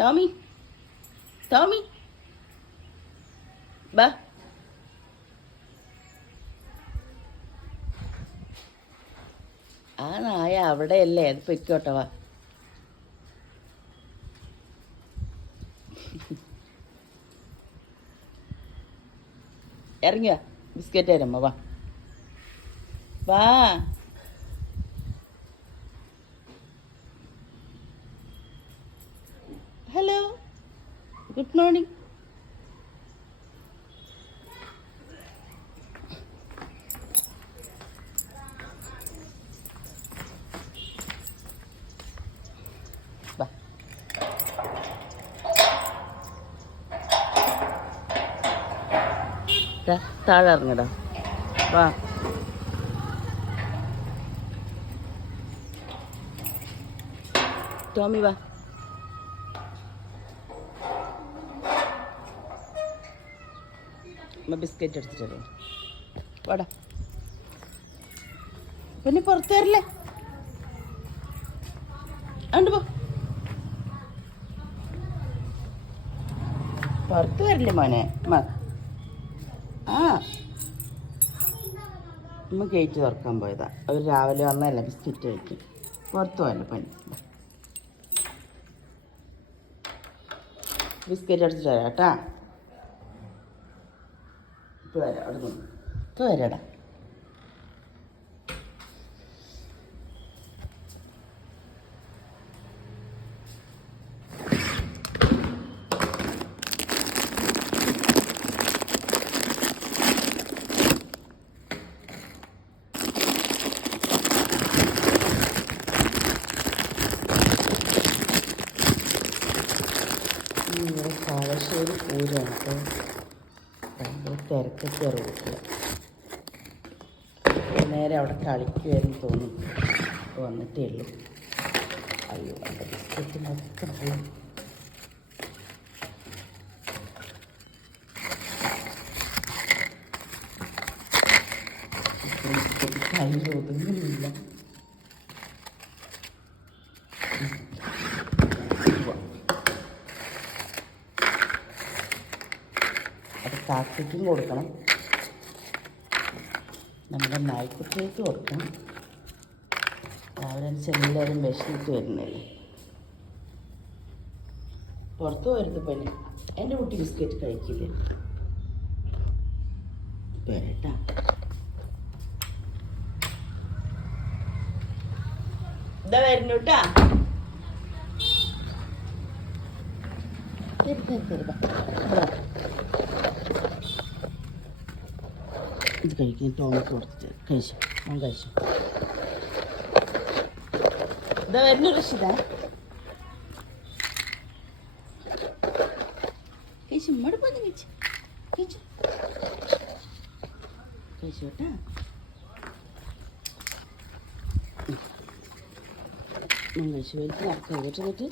ടോമി ടോമി ബാ ആ നായ അവിടെയല്ലേ? അത് പൊയ്ക്കോട്ടെ വാ. ഇറങ്ങി വാ ബിസ്ക്കറ്റ് തരമ്മ വാ. വാ. ഗുഡ് മോർണിംഗ് താഴെ ഇറങ്ങടാ. വാ. ടോമി വാ. ബിസ്ക്കറ്റ് എടുത്തിട്ടല്ലേ വാടാ. പിന്നെ പുറത്ത് വരില്ലേ? ഉണ്ട് പോ. പുറത്ത് വരില്ലേ മോനെ? ആ. അമ്മ ഗേറ്റ് തുറക്കാൻ പോയതാ. അവർ രാവിലെ വന്നതല്ല ബിസ്ക്കറ്റ് കഴിക്കും പുറത്ത് പോയല്ലോ പനി ബിസ്ക്കറ്റ് അടിച്ചിട്ട് കേട്ടാ. ഇപ്പം വരാം ഇവിടെ കാവശ്ശേരി പൂരമാണ് അപ്പോൾ ഭയങ്കര തിരക്കൊക്കെ റൂട്ടിൽ നേരെ അവിടെ കളിക്കുമായിരുന്നു തോന്നി. വന്നിട്ടേ ഉള്ളൂ. അയ്യോ അവിടെ ബിസ്ക്കറ്റ് പോയി. ഒതുങ്ങുന്നില്ല കാക്കയ്ക്കും കൊടുക്കണം. നമ്മുടെ നായ്ക്കുട്ടിയേക്ക് കൊടുക്കണം. രാവിലെ എല്ലാവരും വിഷമിട്ട് വരുന്നില്ലേ? പുറത്തു വരുന്ന പനി എന്റെ കുട്ടി ബിസ്ക്കറ്റ് കഴിക്കില്ലേ? വരട്ടാ. ഇതാ വരുന്നു കേട്ടാ ഇത് കഴിക്കും ടോമിക്ക് കൊടുത്തിട്ട് കഴിച്ചു. ഞാൻ കഴിച്ചു. ഇതാ വരുന്നു റഷിത കഴിച്ചു ഇമ്മടെ പോയി കഴിച്ചു. കഴിച്ചു. കഴിച്ചു കേട്ടാ ഞാൻ കഴിച്ചു. വലിയ നടക്കാം കേട്ടോ